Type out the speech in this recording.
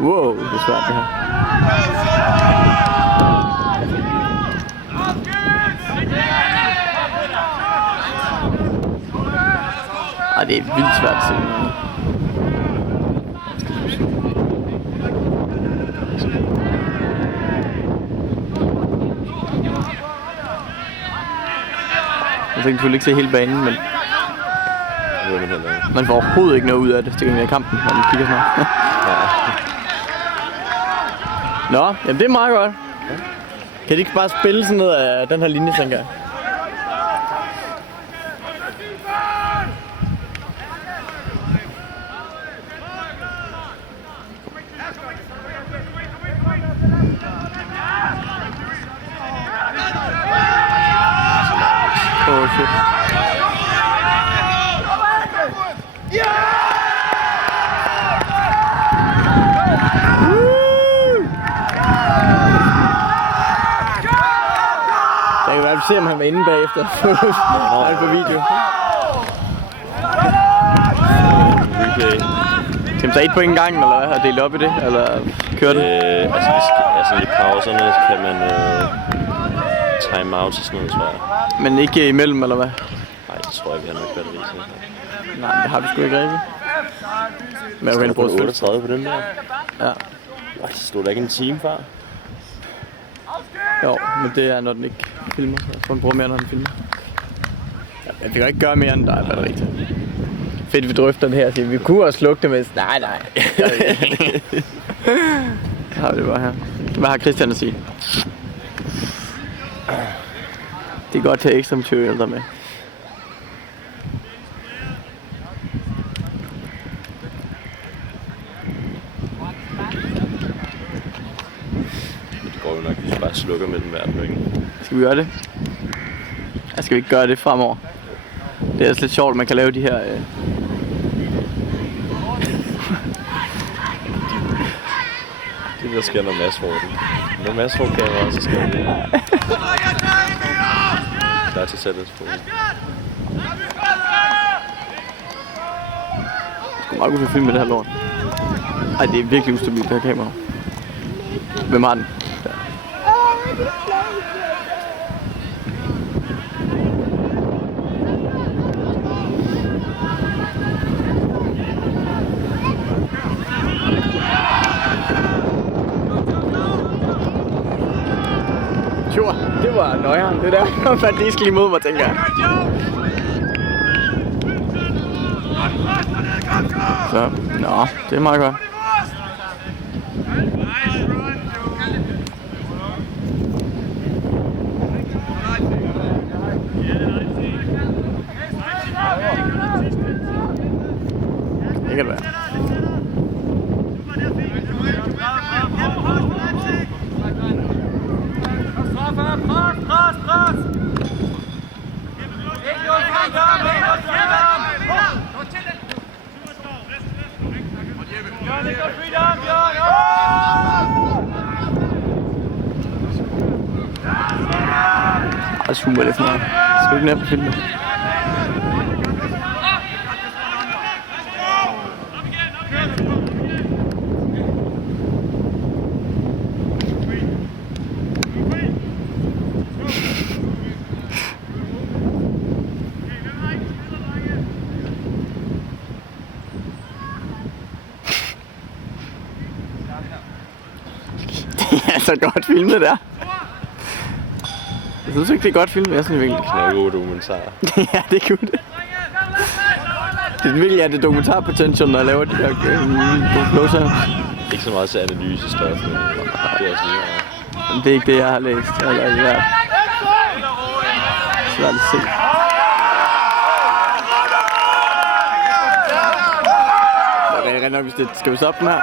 Wow, det er svært det her. Ej, det er vildt svært at se. Jeg tænkte, du ville ikke se hele banen, men man får overhovedet ikke noget ud af det til gengæld i kampen, når man kigger sådan her. Nå, jamen det er meget godt. Kan de ikke bare spille sådan noget af den her linje, tænker jeg? Oh shit. Jeg kan i hvert fald se, om han var inde bagefter. Han på video. Skal man tage 1 point en gang, eller hvad? Har delt op i det? Eller kører det? Altså i pauserne kan man time out og sådan noget, tror jeg. Men ikke imellem, eller hvad? Nej, det tror jeg, vi har nok batteri til. Nej, det har vi sgu ikke rigtigt. Men jeg kan bruge 38 på den der. Ja. Så stod der ikke en time før? Jo, men det er, når den ikke filmer. Så jeg tror, den bruger mere, når den filmer. Ja, vi kan ikke gøre mere, end der er batteri til. Fedt, vi drøfter det her. Så vi kunne også slukke det med... Nej. Så har vi det bare her. Hvad har Christian at sige? Det er godt til ekstra materiale der med. Det går jo nok, hvis vi bare slukker med den verden, ikke? Skal vi gøre det? Jeg skal vi ikke gøre det fremover? Det er altså lidt sjovt, at man kan lave de her... Det der sker, når Mads får den. Når Mads får kameraet, så sker det. Klar til at sætte os på. Det er meget godt at filme med det her lort. Ej, det er virkelig ustabilt, det her kamera. Hvem har den? Der. Sure, det var nøjeren. Det der kom man lige skal imod mig, tænker jeg. Så, nå, det er meget godt. Det kan det være. Jeg zoomer lidt snart. Skal du ikke ned på filmen? Det er så godt filmet der. Jeg synes ikke, det er godt filmet. Jeg synes virkelig. Knaldgode dokumentar. Ja, det kunne det. Det er virkelig, det dokumentarpotential, når jeg laver de her close-ups. Ikke så meget til analysestof, men det er også lige meget. Det er ikke det, jeg har læst. Eller lært. Svært at se. Det er rigtig nok, hvis det skal vi stoppe den her.